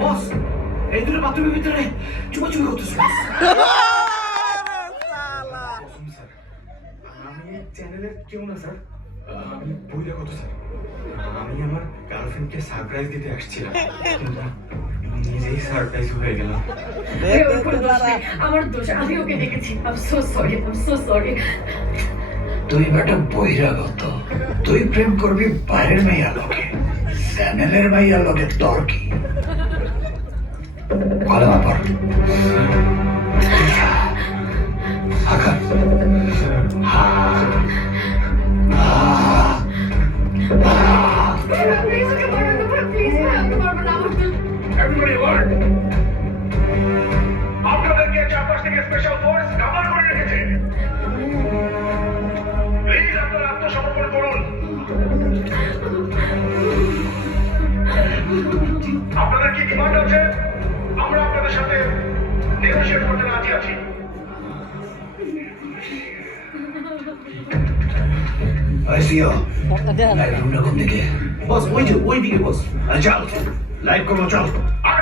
বস এই দুটো বাথরুমের ভিতরে চুপাচুপি করতেছে। আমি চ্যানেলের কেউ না স্যার, আমি বইটা কত স্যার, আমি আমার গার্লফ্রেন্ডকে সারপ্রাইজ দিতে আসছিলাম, কিন্তু নিজেই সারপ্রাইজ হয়ে গেলাম। আমার দোষ, আমি ওকে ডেকেছি। I am so sorry, I am so sorry. তুই বেটা বহিরাগত, তুই প্রেম করবি বাইরের মাইয়া লোকে, চ্যানেলের মাইয়া লোকে তোর কি? কলমা পড়। আকার প্লিজ ওকে মারবেন না, প্লিজ ওকে মারবেন না। আমার দোষ। Everybody alert! আপনাদেরকে চারপাশ থেকে স্পেশাল ফোর্স কভার করে রেখেছে। প্লিজ আপনারা আত্মসমর্পণ করুন। আপনাদের কি ডিমান্ড আছে? আমরা আপনাদের সাথে নেগোশিয়েট করতে রাজি আছি। আইসিও লাইভ রুমটা কোন দিকে? বস ওই যে ওই দিকে বস। চল লাইভ করবো, চল। আকাশ